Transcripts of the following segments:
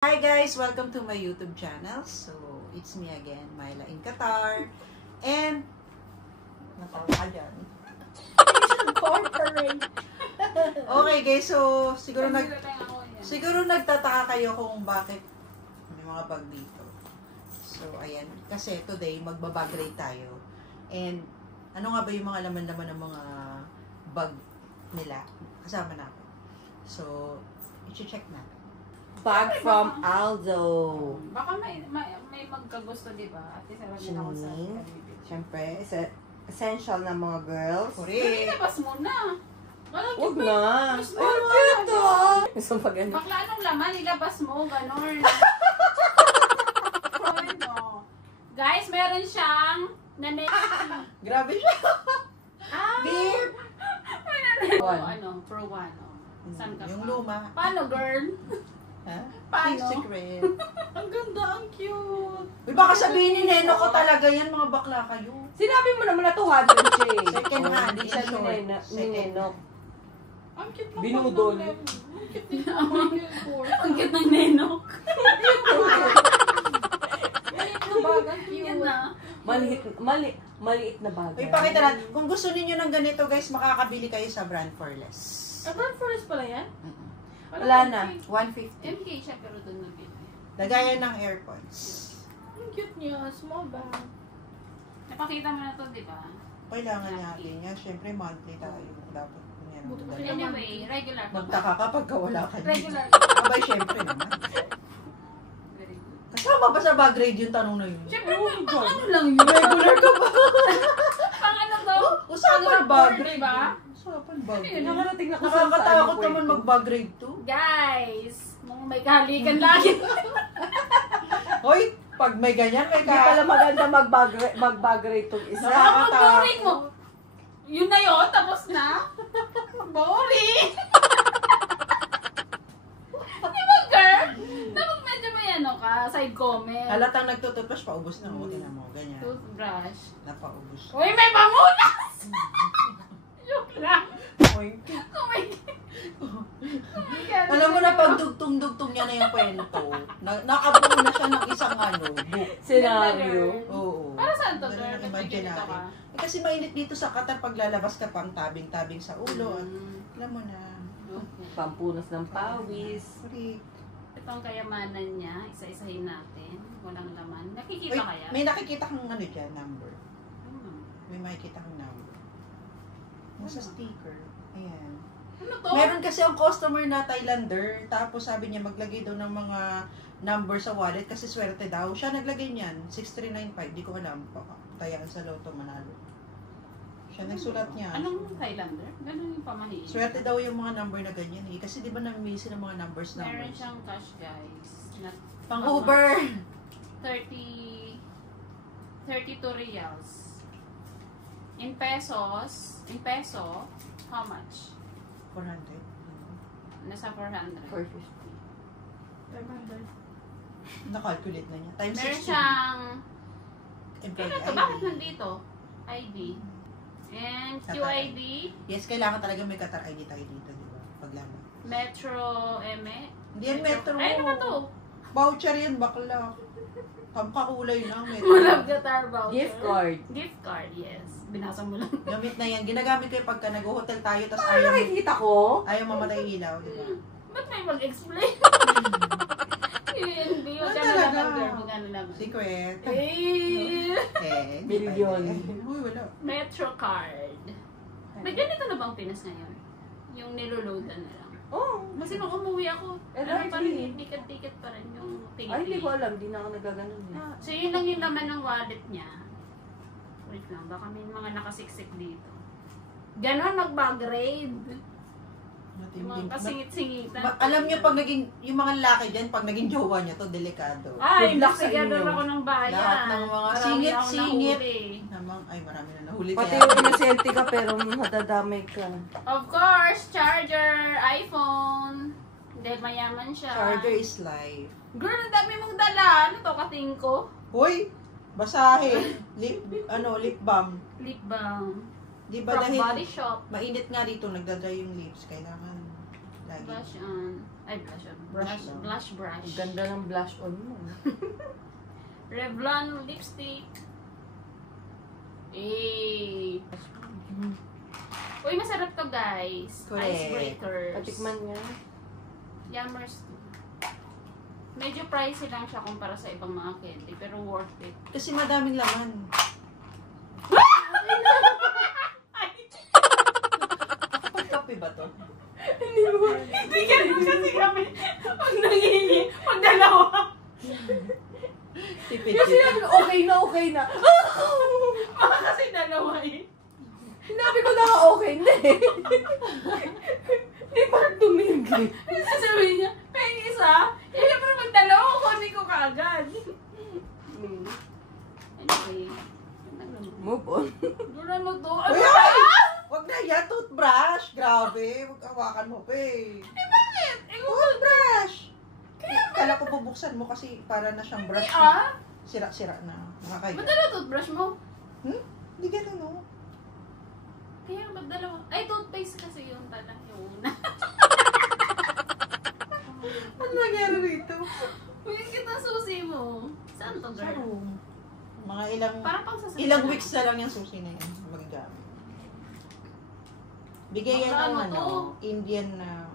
Hi guys! Welcome to my YouTube channel. So, it's me again, Myla in Qatar. And, natawa ka dyan. Okay guys, so siguro nagtataka kayo kung bakit may mga bag dito. So, ayan. Kasi today, magbabag rate tayo. And, ano nga ba yung mga laman-laman ng mga bag nila? Kasama na ako. So, i-check natin. Bag from Aldo. Baka may magkagusto, di ba? At least alam niyo ako sa Siyempre, essential na mga girls. Correct. Labas mo na. Huwag na. Gusto Ay, mo cute ah. Gusto pa ganun. Bakla anong laman, ilabas mo, ganon. Ano? Guys, meron siyang Grabe siya. Beep. Pro one. Saan ka Yung pa? luma. Paano, girl? Ha? Paano? Secret. Ang ganda, ang cute. Uy, baka sabihin ni Neno ko talaga yan, mga bakla kayo. Sinabi mo naman na 200 siya eh. Second hand, Hindi in siya short. ni Neno. Ang cute ng Binudol. Ang cute ng nenok. Yan na. Maliit na bagay. Uy, pakita natin. Kung gusto niyo ng ganito, guys, makakabili kayo sa Brand for Less. Urban Forest pala yan? Wala na. 150. MK siya pero doon nabili. Lagayan ng AirPods. Ang cute niya, small bag. Napakita mo na to, di ba? Kailangan natin yan. Siyempre, monthly tayo. Dapat yan. Anyway, regular ka ba? Magtaka ka pagka wala ka dito. Regular. Abay, siyempre naman. Very good. Kasama ba sa bag grade yung tanong na yun? Siyempre, pang ano lang yun? Regular ka ba? Pang ano to? Usapan Pang bag report, grade. di ba? Usapan bag Ayun, grade. Nakarating na kasi Nakakatakot naman mag-bag grade 2. Guys, mga may kahalikan lagi. Hoy, pag may ganyan, may Hindi pala maganda mag-bag rate itong isa. Ang boring mo. Yun na yun, tapos na. Boring. Di ba, girl? Dapat medyo may ano ka, side comment. Halatang nagtututbrush, paubos na mo. Tinan mo, ganyan. Toothbrush. Napaubos. Uy, may pamunas! Joke lang. Oy. Oh my God. Alam mo na, pag dugtong-dugtong niya na yung kwento, nakabuo na siya ng isang book. Scenario. Oo. Para saan to, Ganun girl? ang Ba't may imagine ganito natin. ka? Kasi mainit dito sa Qatar, pag lalabas ka pang tabing-tabing sa ulo. At, alam mo na. Pampunas ng pawis. Correct. Ito ang kayamanan niya. Isa-isahin natin. Walang laman. Nakikita Uy, kaya? may nakikita kang ano dyan, number. Hmm. May makikita kang number. Nasa sticker. Ayan. Ano to? Meron kasi ang customer na Thailander, tapos sabi niya maglagay daw ng mga number sa wallet kasi swerte daw. Siya naglagay niyan, 6395, di ko alam. Tayaan sa Lotto Manalo. Siya nagsulat niya. Anong Highlander? Ganun yung pamahiin. Swerte daw yung mga number na ganyan eh. Kasi di ba namimili ng mga numbers. Meron siyang cash, guys. Na Pang Uber! 32 reals. In peso, how much? 400. Nasa 400. 450. Nakalculate na niya. Times Meron 16. siyang, Employee ito, ID. bakit nandito? ID. And QID, Yes, kailangan talaga may Qatar ID tayo dito, di ba? Paglama. Metro ME. Hindi yan Metro. Ay, ano ba to? Voucher yan, bakla. Kakulay lang. Walang Qatar voucher. Gift card. Gift card, yes. Binasa mo lang. Gamit na yan. Ginagamit ko yung pagka nag-hotel tayo, tapos Ano nakikita ko? ayaw mamatay ilaw, di ba? Ba't may mag-explain? Hindi. Huwag ka na talaga? naman, girl. Huwag ka na naman. Secret. Eh. Hindi Milyon. pwede. Uy, wala. Metro card. May ganito na bang Pinas ngayon? Yung niloloadan na lang. Oh. Kasi nung umuwi ako, Eh, ano pa rin, likely. ticket-ticket pa rin yung tingin. Ay, hindi ko alam. Di na ako nagaganon. So, yun lang yung laman ng wallet niya. Wait lang, baka may mga nakasiksik dito. Ganon mag-grade. Yung mga kasingit-singitan. Alam niyo, pag naging, yung mga lalaki dyan, pag naging jowa niyo to, delikado. Ay, Good luck sa nagsigador inyo. ako ng bayan. Lahat ng mga Marami singit-singit. akong nahuli. Namang, ay, marami na nahuli. Pati kaya- yung inosente ka pero madadamay ka. Of course, charger, iPhone. Dahil mayaman siya. Charger is life. Girl, ang dami mong dala. Ano to, kating ko? Hoy, basahin. Lip balm. Lip balm. Di ba From dahil Body Shop. mainit nga dito, nagdadry yung lips. Kailangan Lagi. Blush on. Ay, blush on. Brush lang. Blush brush. Ang ganda ng blush on mo. Revlon lipstick. Eh. Uy, masarap to, guys. Correct. Icebreakers. Katikman nga. Yummers. Medyo pricey lang siya kumpara sa ibang mga candy, pero worth it. Kasi madaming laman. Kape ba to? Hindi ganun kasi kami. Pag nangingi, pag dalawa. Tipid Kasi kita. okay na. Baka kasi dalawa eh. Sinabi ko na nga okay na eh. Hindi parang tumingin. Sasabihin niya, may isa. Eh, pero pag dalawa, kukunin ko kaagad. Anyway. Move on. Doon mo to. Uy, ay! Wag na yan, toothbrush. Grabe, wag hawakan mo pa eh. Eh, bakit? Eh, Toothbrush! Kala ko bubuksan mo kasi para na siyang brush. ah? Sira-sira na. Ba't Nakakaya. dalawa toothbrush mo? Hindi ganun, no? Kaya ba't dalawa? Ay, toothpaste kasi yun talaga yung una. Ano nangyari rito? Uy, kita susi mo. Saan to, Sa girl? room. Mga Parang pang sasakyan. ilang weeks na lang yung susi na yan magagamit. Bigay yan ng Magkano to? Indian na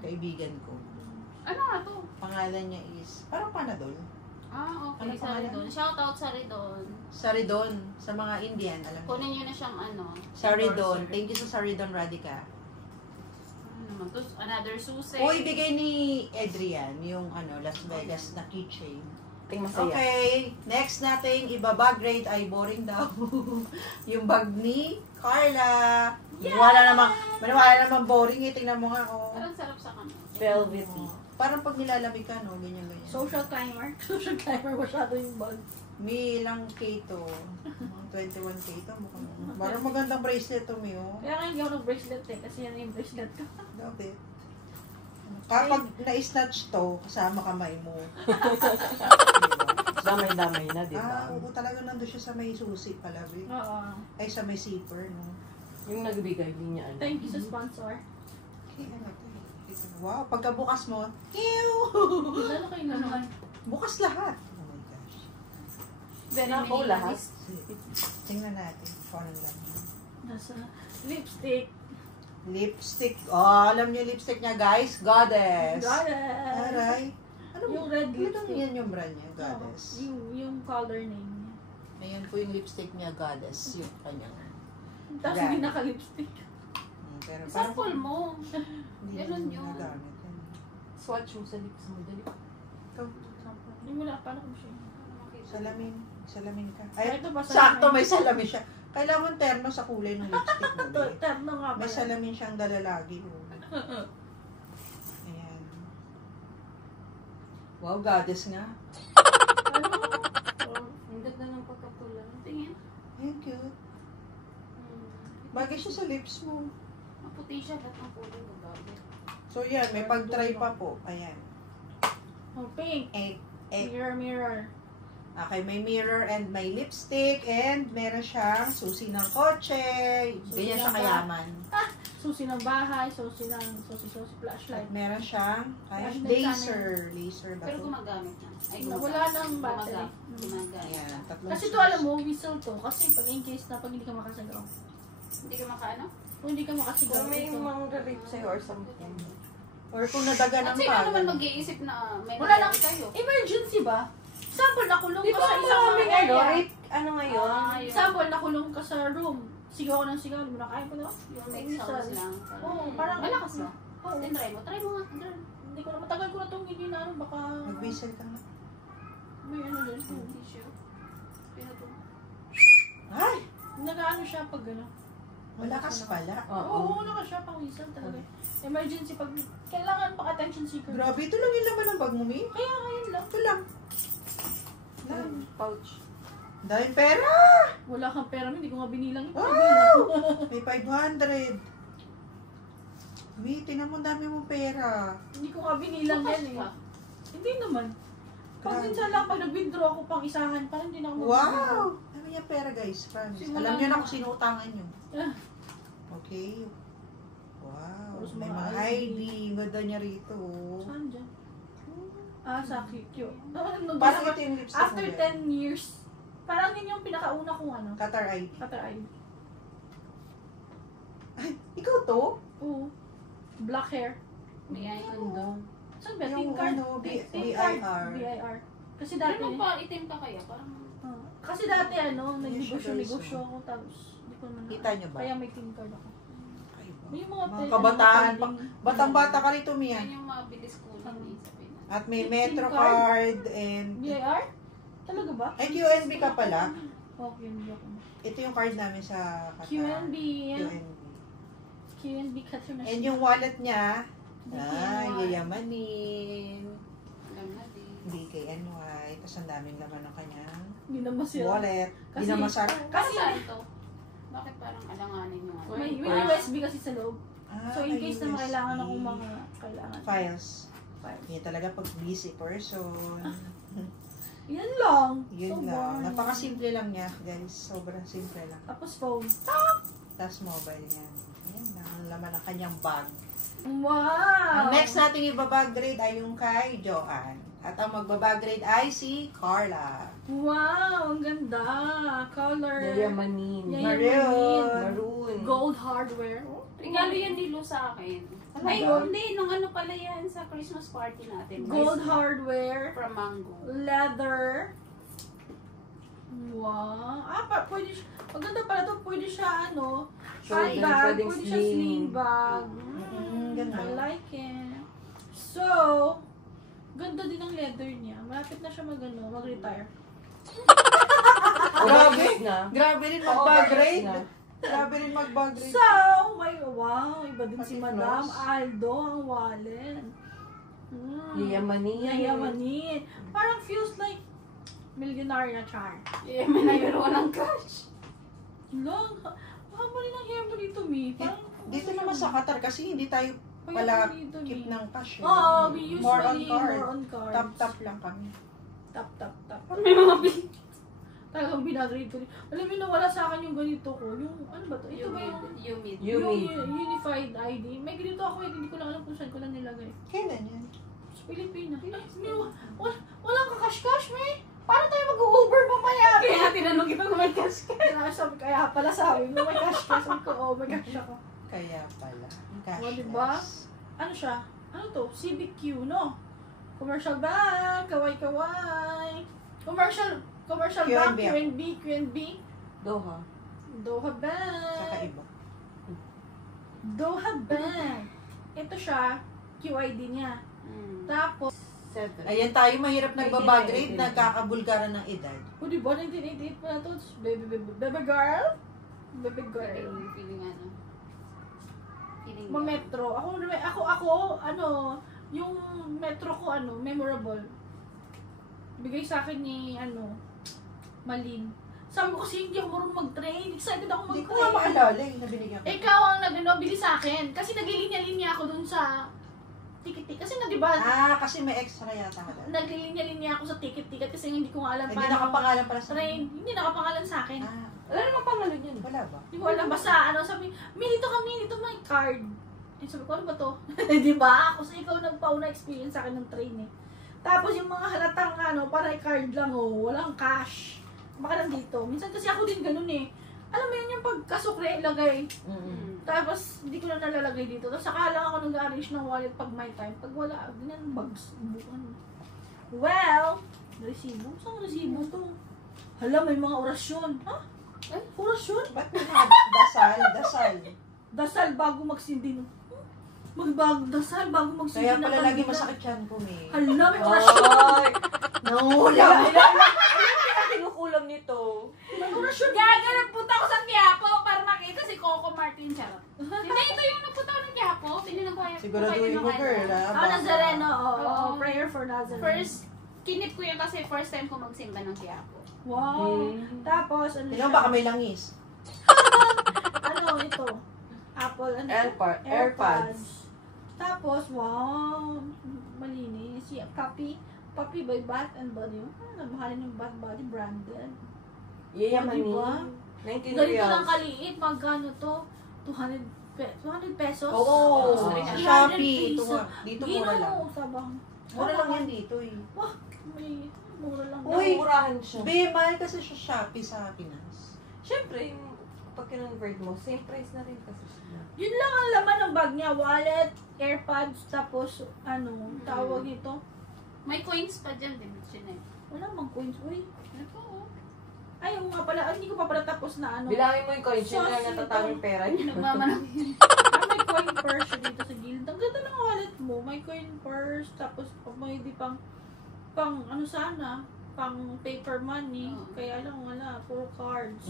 kaibigan ko. Ano nga to? Pangalan niya is, parang Panadol. Ah, okay. Ano pangalan? Saridon. Shout out Saridon. Saridon. Sa mga Indian, alam mo. Kunin nyo na siyang ano. Saridon. endorser. Thank you sa Saridon, Radhika. Ano naman to? Another susi. Uy, bigay ni Adrian yung Las Vegas na keychain. Ting masaya. Okay, next nating ibabag grade ay boring daw. Yung bag ni Carla. Maniwala naman boring eh. Tingnan mo nga, oh. Parang sarap sa kanya. Velvety. Parang pag nilalamig ka, no? Ganyan. Social climber. Social climber masyado yung bag. May ilang K to. Mga 21K to. Parang magandang bracelet to, Mi, oh. Kaya nga hindi ako nag-bracelet eh. Kasi yan yung bracelet ko. Dapat. Kapag na-snatch to, kasama kamay mo. Damay-damay na, di ba? Oo, talaga nandun siya sa may susi pala, eh. Oo. Ay, sa may zipper, no? Yung nagbigay din niya. Ano. Thank you sa sponsor. Okay, ano to? Wow, pagkabukas mo, ew! Lalo kayo naman. Bukas lahat. Oh my gosh. Very Ako minimalist. lahat. Tingnan natin kung ano lang. Nasa lipstick. Lipstick. Oh, alam niyo lipstick niya, guys? Goddess. Got it. Aray. Ano Yung red Ano lipstick. yan yung brand niya, Goddess? Yung color name niya. Ayan po yung lipstick niya, Goddess. Yung kanyang. Tapos Yan. hindi naka-lipstick. Pero Sample mo. hindi ganun niya yun. ginagamit. Swatch mo sa lips mo. Dali. Ikaw, sample. Hindi mo na, paano kung siya? Salamin. Salamin ka. Ay, Ay, ito ba, sakto salamin? may salamin siya. Kailangan terno sa kulay ng lipstick mo. Ito, eh. terno nga May pala. salamin siyang dala lagi. Oh. Ayan. Wow, Goddess nga. Ano? Oh, Ang ganda ng pagkapula. Tingin. Ayan, cute. Bagay siya sa lips mo. Maputi siya. Lahat ng kulay ko gabi. So, yan. May pag-try pa po. Ayan. Oh, pink. Mirror, mirror. Okay, may mirror and may lipstick and meron siyang susi ng kotse. Ganyan siya kayaman. Susi ng bahay, susi flashlight. At meron siyang Flashlight laser. Laser ba Pero to? gumagamit na. Ay, Wala nang battery. Gumagamit. Ayan, tatlong Kasi to susi. alam mo, whistle to. Kasi pag in case na pag hindi ka makasigaw. Hindi ka makaano? Kung hindi ka makasigaw, Kung may ito. mang-rape sa'yo or something. Or kung nadaga At ng sino naman pagod. mag-iisip na may Wala lang. nangyari kayo? Emergency ba? Sample, nakulong Di ka ba sa ang isang maraming area. rape? Ano ngayon? Yun. Sample, nakulong ka sa room. Sigaw ka ng sigaw, hindi mo na kaya pa diba? Yung make sounds lang. Oo, parang Malakas ba? Oo. Then try mo. Try mo nga. Try. Hindi ko na, matagal ko na itong hindi na ano, baka Mag-whistle ka nga. may ano din. Tissue. Pinato. Ay! Nag-ano siya pag gano'n. Malakas pala. Oo, naka siya pang whistle talaga. Emergency pag kailangan pa attention seeker. Grabe, ito lang yung laman ng bag mo, Mi. Kaya ngayon lang. Ito lang. Lang. Pouch. Dahil pera! Wala kang pera, hindi ko nga binilang ito. Wow! May 500. Mi, tingnan mo ang dami mong pera. Hindi ko nga binilang yan eh. ka. Hindi naman. Pag Grabe. minsan lang, pag nag-withdraw ako pang isahan, parang hindi na ako Wow! Dami niya pera, guys. Promise. Simula Alam niyo na na. kung sino utangan niyo. Ah. Okay. Wow. Tapos May mga mga ID. ID. Ganda niya rito. Saan dyan? Sa Q. Parang ito yung lipstick After mo. 10 years, parang yun yung pinakauna kong ano. Qatar ID. Qatar ID. Ay, ikaw to? Oo. Black hair. May icon Ganda. Saan ba? Yung Team card? ano, Team card. BIR. BIR. Kasi Pero dati, magpa-itim ka kaya? Parang kasi dati ano, Yes, nagnegosyo-negosyo guys, ako tapos hindi ko naman Kita nyo ba? Kaya may team card ako. Ay, May mga, kabataan. ano, Batang-bata ka rito, Mia. yan yung mabilis kunin eh sa Pinas. At may Team Metro card? card and... BIR? Talaga ba? Ay, QNB ka pala. Oh, QNB ako. Ito yung card namin sa Qatar. QNB. QNB. QNB Qatar National. And yung wallet niya, DKNY. yayamanin. Alam na din. DKNY. Tapos ang daming laman ng kanyang Hindi na masira. wallet. Hindi Kasi- na masarap. Kasi saan to? Bakit parang alanganin yung ano? May First. USB kasi sa loob. Ah, So in may case na USB. makailangan akong mga kailangan. files. Files. Yan talaga pag busy person. Yan lang. Yun so lang. boring. Napakasimple lang niya, guys. Sobrang simple lang. Tapos phone. Tapos mobile niyan. Yan lang. Ang laman ng kanyang bag. Wow! Ang next nating ibabag grade ay yung kay Joanne. At ang magbabag grade ay si Carla. Wow! Ang ganda! Color. Yayamanin. Yayamanin. Maroon. Gold hardware. Regalo yan ni Lu sa akin. Ay, Talaga? hindi. Nung ano pala yan sa Christmas party natin. Gold Guys, hardware. from Mango. Leather. Wow. Pwede siya. Maganda pala to. Pwede siya, ano, Shoulder, handbag. pwedeng Pwede siya sling. sling bag. Ganda. I like it. So, ganda din ang leather niya. Malapit na siya mag-retire. Grabe. Overuse na. Grabe rin Overuse mag-bag grade. na. Grabe rin mag-bag grade. So, wow, iba din si Pati Madam floss. Aldo ang wallet. Yayamanin. Yayamanin. Parang feels like millionaire na char. Eh, may nagkaroon ng cash. Long, haba rin ang hair mo dito, Mi. Parang, Dito naman sa Qatar kasi hindi tayo pala keep ng cash. Oo, we usually more on card. more on cards. Tap-tap lang kami. Tap. May mga big. Talagang binagrade ko rin. Alam mo, nawala sa akin yung ganito ko. Yung, ano ba to? Ito ba yung Humid. Humid. Unified ID? May ganito ako, hindi ko lang alam kung saan ko lang nilagay. Kailan yan? Sa Pilipinas. Ay, walang kakash-cash, May. Paano tayo mag-Uber mamaya? Kaya tinanong kita kung may cash ka. Kaya pala sabi mo, may cash ka. Sabi ko, oh, may cash ako. Kaya pala. Cash. O, diba? Ano siya? Ano to? CBQ, no? Commercial bank, kaway-kaway. Commercial bank, QNB. QNB. Doha. Doha Saka Bank. iba. Doha Bank. Ito siya, QID niya. Tapos, 7. Ayan tayo, mahirap nagbabag 89, grade, nagkakabulgaran ng edad. o diba, 1988 pa na to. Baby girl. Baby girl. Feeling ano. Feeling Metro. Ano, yung metro ko, ano, memorable. Bigay sa akin ni, Malin. Sabi ko kasi hindi ako marunong mag-train. Excited ako Hindi ko nga mag-train. maalala yung nabinigyan ko. Ikaw ang nabili sa akin. Kasi naglilinya-linya ako dun sa ticket-ticket. Kasi na, diba, Kasi may extra yata ka dahil. naglilinya-linya ako sa ticket-ticket kasi hindi ko nga alam Hindi nakapangalan pala sa train. Hindi nakapangalan sa akin. Ano naman pangalan yun? Wala ba? Hindi ko alam. Basta, sabi, dito kami, dito may card. Eh, sabi ko, ano ba to? Di ba? Ako sa ikaw nagpauna experience sa akin ng train eh. Tapos yung mga halatang para card lang walang cash. Baka nandito. Minsan kasi ako din ganun eh. Alam mo yun yung pagkasukre ilagay. Tapos hindi ko na nalalagay dito. Tapos saka lang ako nag-arrange ng wallet pag may time. Pag wala, ganyan bags. Well, resibo. Saan resibo to? Hala, may mga orasyon. Ha? Ay, orasyon? Ba't may mga dasal? Dasal bago magsindi. Dasal bago magsindi. Kaya pala ng lagi kandila. masakit yan ko, may. Hala, may orasyon. Ay! Nangula! Kinukulam nito. May orasyon. Gaga, nagpunta ako sa Quiapo para makita si Coco Martin. Charot. Hindi, ito yung nagpunta ako ng Quiapo. Tinanong ko yung Siguraduhin mo, girl, ha? Nazareno. Oo. Prayer for Nazareno. First, kinip ko yun kasi first time ko magsimba ng Quiapo. Wow. Tapos, ano Tingnan baka may langis. Ano ito? Apple, AirPods. Tapos, wow. Malinis. Puppy by Bath and Body. Namahalin yung Bath Body branded. Yayamanin. Diba? 19 Ganito reals. lang kaliit. Magkano to? 250 pesos. Oo. Sa 300 Shopee. pesos. Dito mura lang. Ginoo, sabang. Mura lang yan dito eh. Wah, may mura lang. Uy! Murahan siya. Be, mahal kasi siya Shopee sa Pinas. Siyempre, pag kinonvert mo, same price na rin kasi siya. Yun lang ang laman ng bag niya. Wallet, AirPods, tapos tawag ito. May coins pa dyan, di ba, Chinay? Wala mang coins. Uy, Ito, oh. ay, yung nga pala, hindi ko pa pala tapos na Bilangin mo yung coins, yun Sauce na natataming pera niya. Nagmamanang. may coin purse siya dito sa gilid. Ang ganda ng wallet mo. May coin purse, tapos may di pang sana, pang paper money. Oo. Kaya lang wala, puro cards.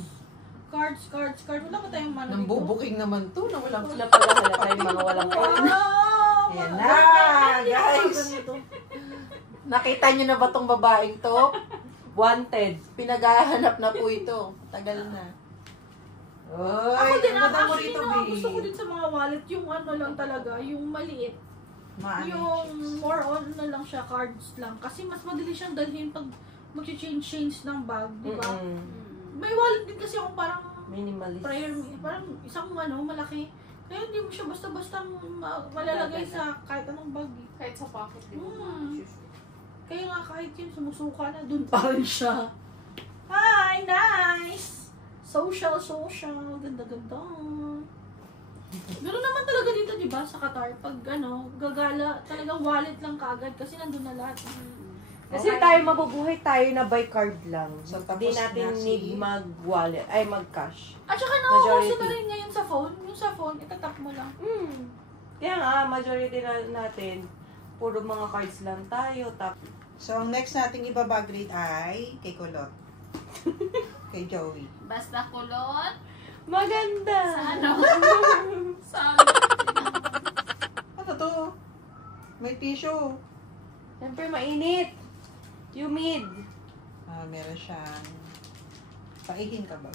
Cards. Wala ba tayong money Nambubuking naman to na walang Wala pala halata yung mga walang pera. Wow! Yan Mga- na, Hindi ko guys. ganito. Nakita nyo na ba tong babaeng to? Wanted. Pinaghahanap na po ito. Tagal na. Oy, Ako din, ang ganda mo actually, rito, gusto ko Be. din sa mga wallet, yung lang talaga, yung maliit. Maano Yung siya. more on lang siya, cards lang. Kasi mas madali siyang dalhin pag mag-change ng bag, di ba? May wallet din kasi ako parang Minimalist. parang isang malaki. Kaya hindi mo siya basta-basta malalagay sa kahit anong bag. Eh. Kahit sa pocket, di ba? Kaya nga kahit yun, sumusuka na, dun pa rin siya. Hi! Nice! Social. Ganda-ganda. Ganoon naman talaga dito, di ba, sa Qatar. Pag gagala, talagang wallet lang kaagad kasi nandun na lahat. Kasi tayo mabubuhay tayo na by card lang. So, tapos Hindi natin na need mag-wallet, ay mag-cash. At saka nauuso Majority. na rin ngayon sa phone. Yung sa phone, itatap mo lang. Kaya nga, majority na natin, puro mga cards lang tayo. So, ang next nating ibabag-rate ay kay Kulot. Kay Joey. Basta kulot. Maganda! Sa ano? Sa ano? Ano to? May tissue. Siyempre, mainit. Humid. Meron siyang... Paihin ka ba?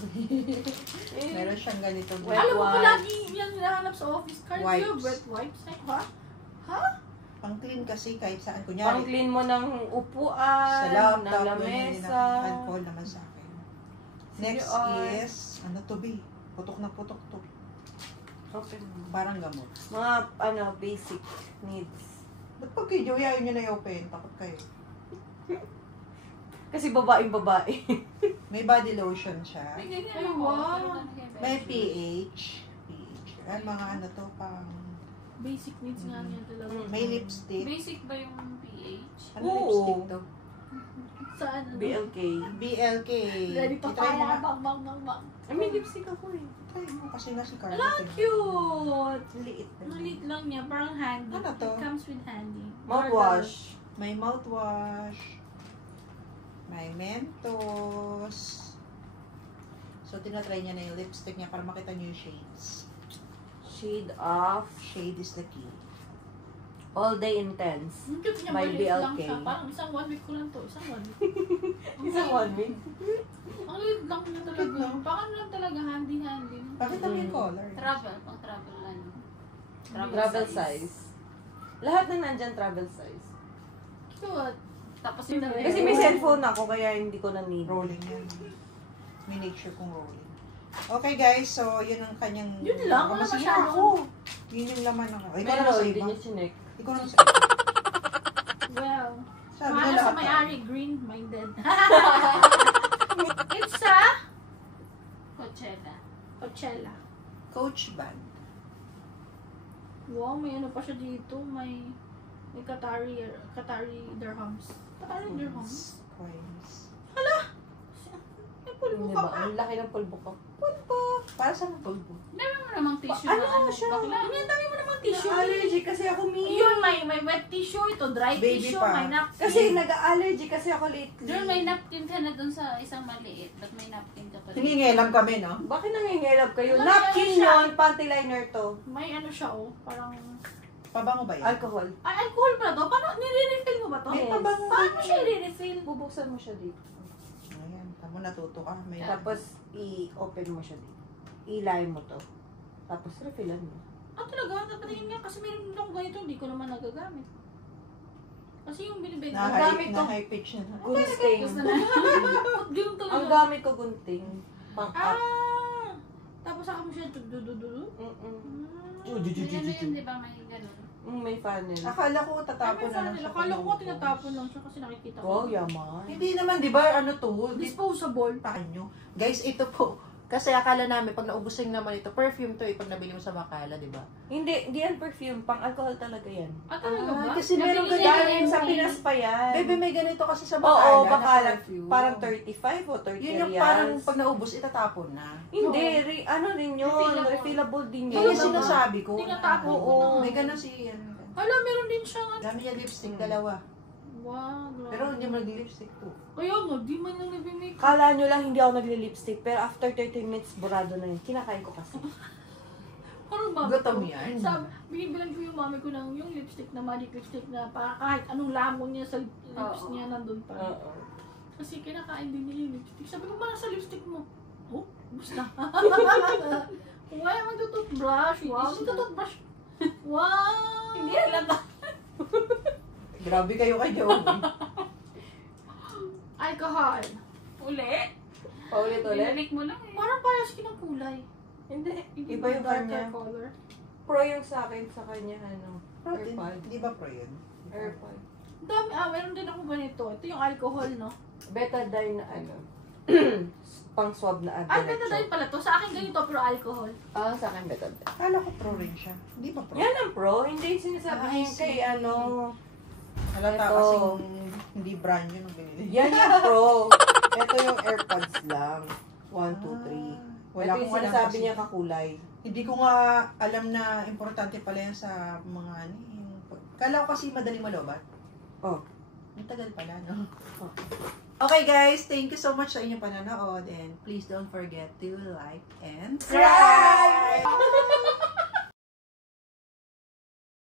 Meron siyang ganito. Wet Alam mo, wipes. palagi yan hinahanap sa office card. Wipes. Yung wet wipes. Like, ha? Pang-clean kasi kahit saan. Pang Kunyari, clean mo ng sa upuan, ng laptop, lamesa. alcohol naman sa akin. Next CR. is, ano to be? Putok na putok to. Okay. Parang gamot. Mga, basic needs. Ba't pag kay Joey ayaw niya na i-open? Takot kayo. Kasi babaeng babae. May body lotion siya. May ganyan Ay, ako. wow. Pero ano kay May Benji? pH. Ay, mga ano to, pang... Basic needs nga niya talaga. May lipstick. Basic ba yung PH? Ano Oo. lipstick to? Saan? BLK. BLK. Ready pa I-try mo kaya. nga. Bang. I mean, lipstick ako eh. Try mo kasi nasa card. Ala, cute! Liit na. Maliit lang niya, parang handy. Ano to? It comes with handy. Mouthwash. May mouthwash. May Mentos. So, tinatry niya na yung lipstick niya para makita niyo yung shades. Shade of Shade is the key. All Day Intense. Ang cute niya, By maliit lang BLK. siya. Parang isang 1 week ko lang to. Isang 1 week. Isang 1 week. Ang liit lang niya Cute, talaga. no? Parang lang talaga handy-handy. Bakit ano yung color? Travel. Pang travel ano. Travel size. Lahat na nandyan travel size. Cute. Tapos yung Kasi may cellphone ako, kaya hindi ko na need. Rolling yan. Make sure kung rolling. Okay guys, so yun ang kanyang... Yun lang, wala Masaya masyado. ako. Yun yung laman ng... Ikaw naman Pero sa hindi iba. niya chinek. Ikaw naman sa iba. Well, Sabi mga na sa lahat. may-ari, green-minded. It's a Coachella. Coachella. Coach bag. Wow, may ano pa siya dito. May Qatari dirhams. Qatari dirhams. Coins. May pulbo Diba? ka pa. Ang laki ng pulbo ko. Pulpo. Para sa pulbo. Meron mo namang tissue Ano na ano. siya? Bakla. Ang dami mo namang tissue. Allergy kasi ako, Mi. Yun, may wet tissue. Ito, dry Baby tissue. pa. May napkin. Kasi nag-allergy kasi ako lately. Doon may napkin ka na doon sa isang maliit. Ba't may napkin ka pa rin? Hingingilam kami, no? Bakit nangingelab kayo? Wala, Napkin ano siya? yun, panty liner to. May ano siya, oh. Parang... Pabango ba yan? Alcohol. Ay, alcohol pala to? Paano? Nire-refill mo ba to? May Yes. pabango. Paano siya i-refill? Bubuksan mo siya dito. Ayan, tamo natuto ka. May Tapos, i-open mo siya dito. Ilayin mo to. Tapos, refillan mo. Ah, talaga? Napatingin nga kasi meron akong ganito. Hindi ko naman nagagamit. Kasi yung binibenta. Ang gamit ko. na high pitch na. Gunting. Gusto na. Ganun talaga. Ang gamit ko gunting. Pang up. Ah! Tapos saka mo siya dudududu. Mm-mm. May ano yun, di ba? May ganun. May funnel. Akala ko tatapon na lang siya. Akala ko pag tinatapon lang siya kasi nakikita ko. Wow, yaman. Hindi naman, di ba, ano to? Disposable. Nyo. Guys, ito po. Kasi akala namin, pag naubusing naman ito, perfume to pag nabili mo sa Makala, di ba? Hindi yan perfume. Pang-alcohol talaga yan. Ah, talaga ba? Kasi meron Nabili ganito. niya Sa Pinas pa yan. Bebe, may ganito kasi sa Makala. Oo, na Bacala. perfume. Parang 35 o 30 Yun yung reals. parang pag naubos, itatapon na. Hindi, ano rin yun. Refillable. Refillable din Yun yun. yung sinasabi ko. Tinatapon ko Oo. na. May gano'n si, ano, Hala, meron din siya nga. dami niya lipstick, dalawa. Wow, grabe. Pero hindi mo nag-lipstick to. Kaya nga, di man lang nabimake. Kala nyo lang hindi ako nagli-lipstick, pero after 30 minutes, burado na yun. Kinakain ko kasi. Parang mami Gutom ko. yan. Sabi, binibilan ko yung mami ko ng yung lipstick na magic lipstick na parang kahit anong lamon niya sa lips Oo. niya nandun pa. Oo. Kasi kinakain din niya yung lipstick. Sabi ko, parang sa lipstick mo. Oh, basta. Why am I to toothbrush? Wow. Is it a toothbrush? Wow! Hindi halata. Grabe kayo kay Joey. Alcohol. Uli. Paulit-ulit? Binalik mo lang eh. Parang parehas ng kulay. Hindi. Hindi Iba ba yung darker kanya. color? Pro yung sa akin, sa kanya, ano. AirPod. Di ba pro yun? AirPod. Dami, meron din ako ganito. Ito yung alcohol, no? Betadine na ano. Pang swab na Ay, betadine pala to. Sa akin ganito, pero alcohol. Sa akin betadine. Kala ko pro rin siya. Hindi ba pro? Yan ang pro. Hindi yung sinasabi Ay, niya yung kay see. ano. Halata Ito. kasing hindi brand yun ang binili. Yan yung pro. Ito yung AirPods lang. 1, 2, 3. Wala Ito akong yung alam sinasabi kasi. niya kakulay. Hindi ko nga alam na importante pala yan sa mga ano. Kala ko kasi madaling malobat. Oh. Ang tagal pala, no? Okay guys, thank you so much sa inyong panonood and please don't forget to like and subscribe!